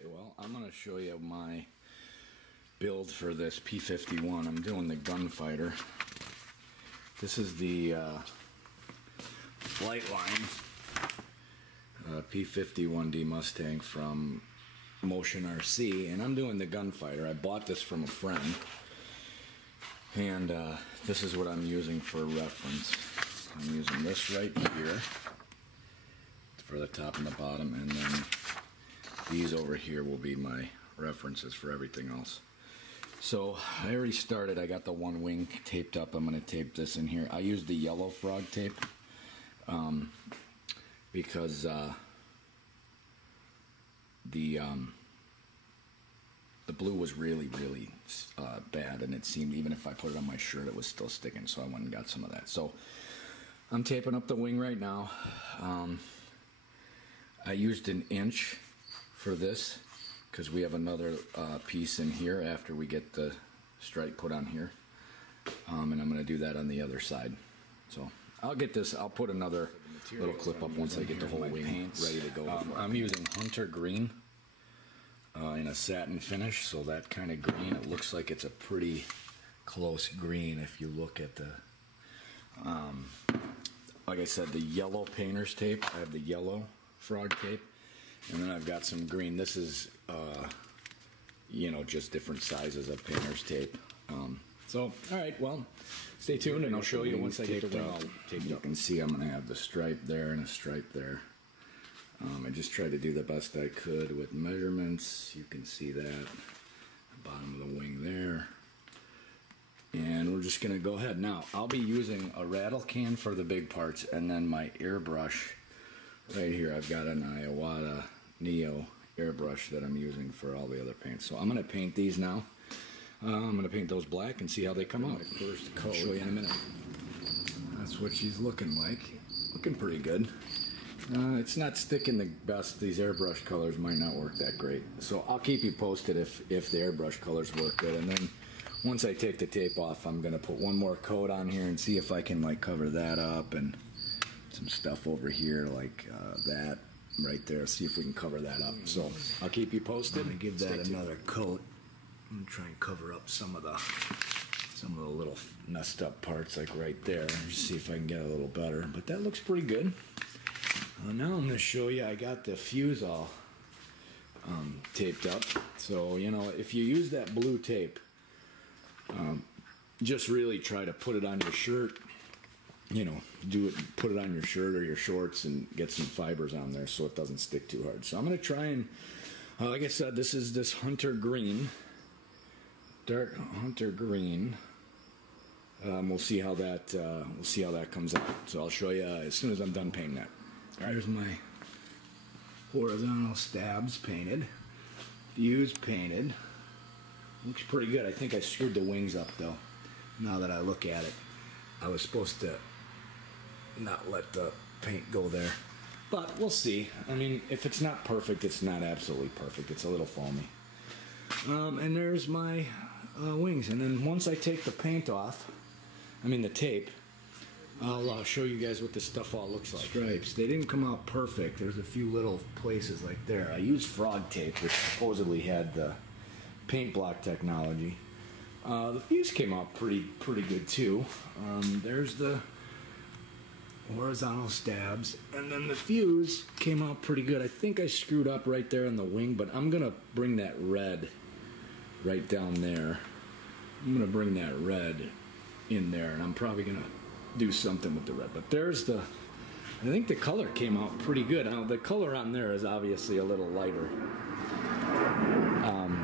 Okay, well, I'm going to show you my build for this P51. I'm doing the Gunfighter. This is the Flightline P51D Mustang from Motion RC, and I'm doing the Gunfighter. I bought this from a friend, and this is what I'm using for reference. I'm using this right here for the top and the bottom, and then these over here will be my references for everything else. So I already started. I got the one wing taped up. I'm going to tape this in here. I used the yellow frog tape because the blue was really bad, and it seemed even if I put it on my shirt it was still sticking, so I went and got some of that. So I'm taping up the wing right now. I used 1 inch for this because we have another piece in here after we get the stripe put on here, and I'm going to do that on the other side. So I'll get this, I'll put another little clip up once I get the whole wing ready to go. I'm using Hunter Green in a satin finish, so that kind of green, it looks like it's a pretty close green if you look at the like I said, the yellow painter's tape. I have the yellow frog tape, and then I've got some green. This is you know, just different sizes of painter's tape. So alright, well, stay tuned and I'll show you once I get the wing taped. You can see I'm going to have the stripe there and a stripe there. I just tried to do the best I could with measurements. You can see that, the bottom of the wing there. And we're just going to go ahead. Now, I'll be using a rattle can for the big parts, and then my airbrush right here. I've got an Iwata Neo airbrush that I'm using for all the other paints. So I'm going to paint these now. I'm going to paint those black and see how they come out. First coat. I'll show you in a minute. That's what she's looking like. Looking pretty good. It's not sticking the best. These airbrush colors might not work that great. So I'll keep you posted if the airbrush colors work good. And then once I take the tape off, I'm going to put one more coat on here and see if I can like cover that up, and some stuff over here like that right there. See if we can cover that up. So I'll keep you posted. I'm going to give that another coat. I'm going to try and cover up some of the little messed up parts like right there. Just see if I can get a little better. But that looks pretty good. Now I'm going to show you, I got the fuse all taped up. So, you know, if you use that blue tape, just really try to put it on your shirt. You know, put it on your shirt or your shorts and get some fibers on there so it doesn't stick too hard. So I'm going to try and, like I said, this is this Hunter Green, dark Hunter Green. We'll see how that comes out. So I'll show you as soon as I'm done painting that. There's my horizontal stabs painted, fuse painted. Looks pretty good. I think I screwed the wings up though. Now that I look at it, I was supposed to not let the paint go there, but we'll see. I mean, if it's not perfect, it's not absolutely perfect. It's a little foamy. And there's my wings. And then once I take the paint off, I mean the tape, I'll show you guys what this stuff all looks like. Stripes, they didn't come out perfect. There's a few little places like there. I used frog tape, which supposedly had the paint block technology. The fuse came out pretty good too. There's the horizontal stabs, and then the fuse came out pretty good. I think I screwed up right there on the wing, but I'm gonna bring that red right down there. I'm gonna bring that red in there, and I'm probably gonna do something with the red. But there's the, I think the color came out pretty good. Now the color on there is obviously a little lighter.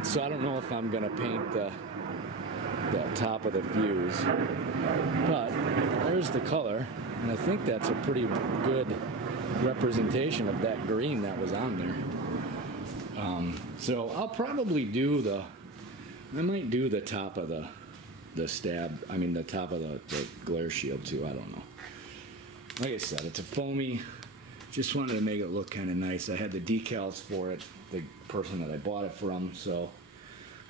So I don't know if I'm gonna paint the top of the fuse, but there's the color, and I think that's a pretty good representation of that green that was on there. So I'll probably do I might do the top of the stab, I mean the top of the glare shield too, I don't know. Like I said, it's a foamy, just wanted to make it look kind of nice. I had the decals for it, the person that I bought it from, so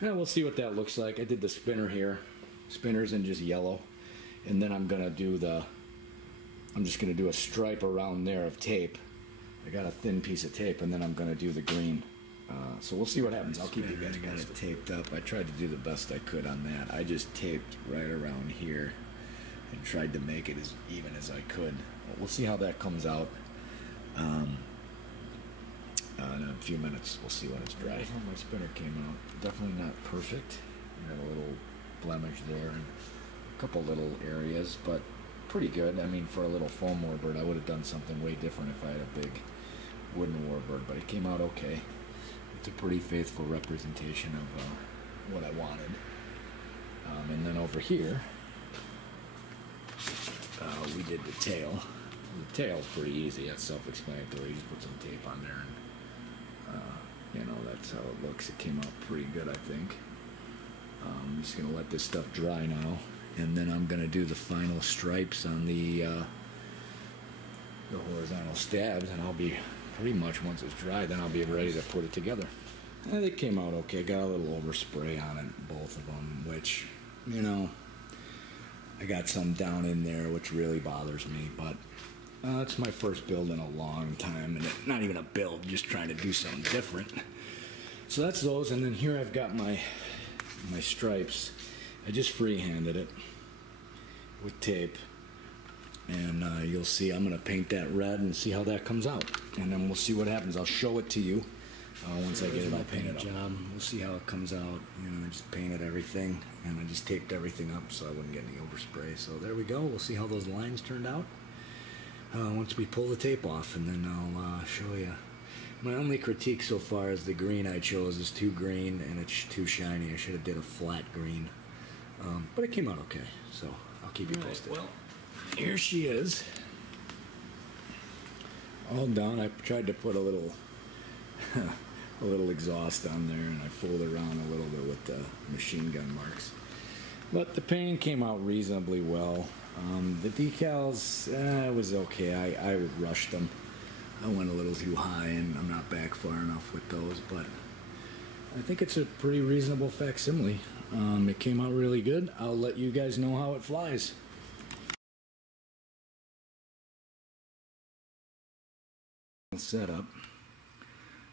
yeah, we'll see what that looks like. I did the spinner here, spinners in just yellow, and then I'm just gonna do a stripe around there of tape. I got a thin piece of tape, and then I'm gonna do the green So we'll see what happens. I'll keep you guys posted. I got it taped up. I tried to do the best I could on that. I just taped right around here and tried to make it as even as I could. We'll see how that comes out. In a few minutes, we'll see when it's dry. That's how my spinner came out. Definitely not perfect. Got a little blemish there and a couple little areas, but pretty good. I mean, for a little foam warbird, I would have done something way different if I had a big wooden warbird, but it came out okay. It's a pretty faithful representation of what I wanted. And then over here, we did the tail. The tail's pretty easy. That's self-explanatory. You just put some tape on there, and you know, that's how it looks. It came out pretty good, I think. I'm just gonna let this stuff dry now, and then I'm gonna do the final stripes on the horizontal stabs, and I'll be pretty much, once it's dry, then I'll be ready to put it together. And they came out okay. Got a little overspray on it, both of them, which, you know, I got some down in there, which really bothers me, but it's my first build in a long time, and not even a build, just trying to do something different. So that's those, and then here I've got my stripes. I just freehanded it with tape, and you'll see I'm going to paint that red and see how that comes out, and then we'll see what happens. I'll show it to you once I get it all painted up. We'll see how it comes out. You know, I just painted everything, and I just taped everything up so I wouldn't get any overspray. So there we go. We'll see how those lines turned out once we pull the tape off, and then I'll show you. My only critique so far is the green I chose is too green and it's too shiny. I should have did a flat green, but it came out okay. So I'll keep you posted. Well, here she is, all done. I tried to put a little a little exhaust on there, and I fooled around a little bit with the machine gun marks, but the painting came out reasonably well. The decals, it was okay. I rushed them. I went a little too high, and I'm not back far enough with those, but I think it's a pretty reasonable facsimile. It came out really good. I'll let you guys know how it flies. Setup.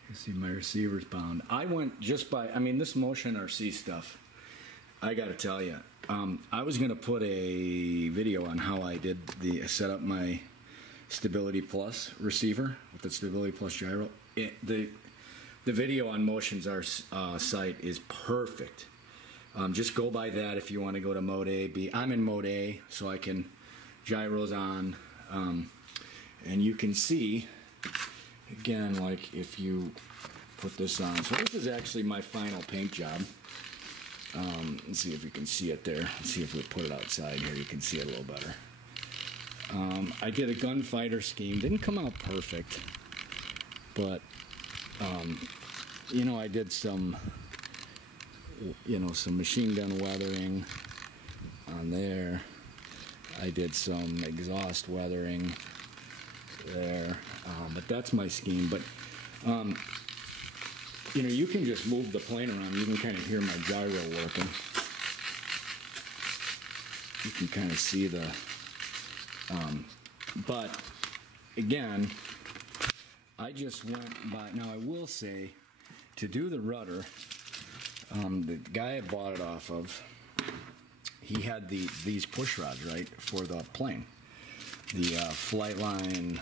You see my receiver's bound. I went just by, I mean, this Motion RC stuff, I gotta tell you, I was gonna put a video on how I did set up my Stability Plus receiver with the Stability Plus gyro. The video on Motion's site is perfect. Just go by that if you want to go to mode A, B. I'm in mode A, so I can gyros on, and you can see again, like if you put this on. So this is actually my final paint job. Let's see if you can see it there. Let's see if we put it outside here. You can see it a little better. I did a gunfighter scheme. Didn't come out perfect, but you know, I did some, you know, some machine gun weathering on there. I did some exhaust weathering there, but that's my scheme. But you know, you can just move the plane around. You can kind of hear my gyro working. You can kind of see the but again, I just went by. Now I will say, to do the rudder, the guy I bought it off of, he had these push rods, right, for the plane, the Flightline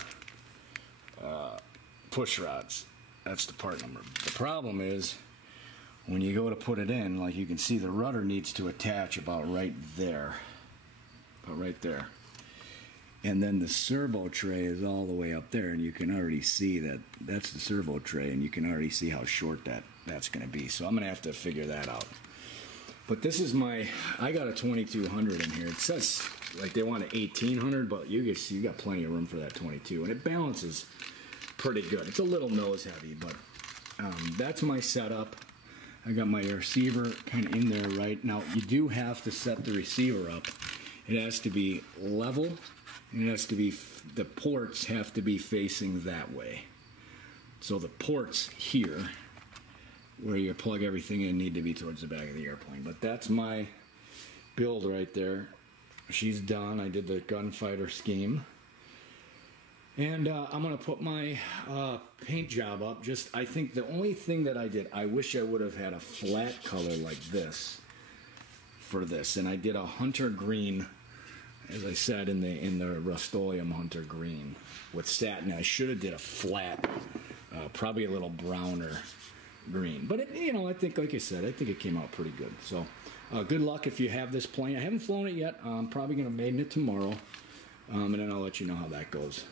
push rods. That's the part number. The problem is, when you go to put it in, like you can see, the rudder needs to attach about right there, and then the servo tray is all the way up there, and you can already see that that's the servo tray, and you can already see how short that's going to be. So I'm going to have to figure that out. But this is I got a 2200 in here. It says like they want an 1800, but you got plenty of room for that 22, and it balances pretty good. It's a little nose heavy, but that's my setup. I got my receiver kind of in there right now. You do have to set the receiver up. It has to be level. It has to be, the ports have to be facing that way. So the ports here, where you plug everything in, need to be towards the back of the airplane. But that's my build right there. She's done. I did the gunfighter scheme. And I'm going to put my paint job up. I think the only thing that I did, I wish I would have had a flat color like this for this. And I did a hunter green, as I said, in the Rust-Oleum hunter green with satin. I should have did a flat, probably a little browner green. But, I think, like I said, I think it came out pretty good. So good luck if you have this plane. I haven't flown it yet. I'm probably going to maiden it tomorrow. And then I'll let you know how that goes.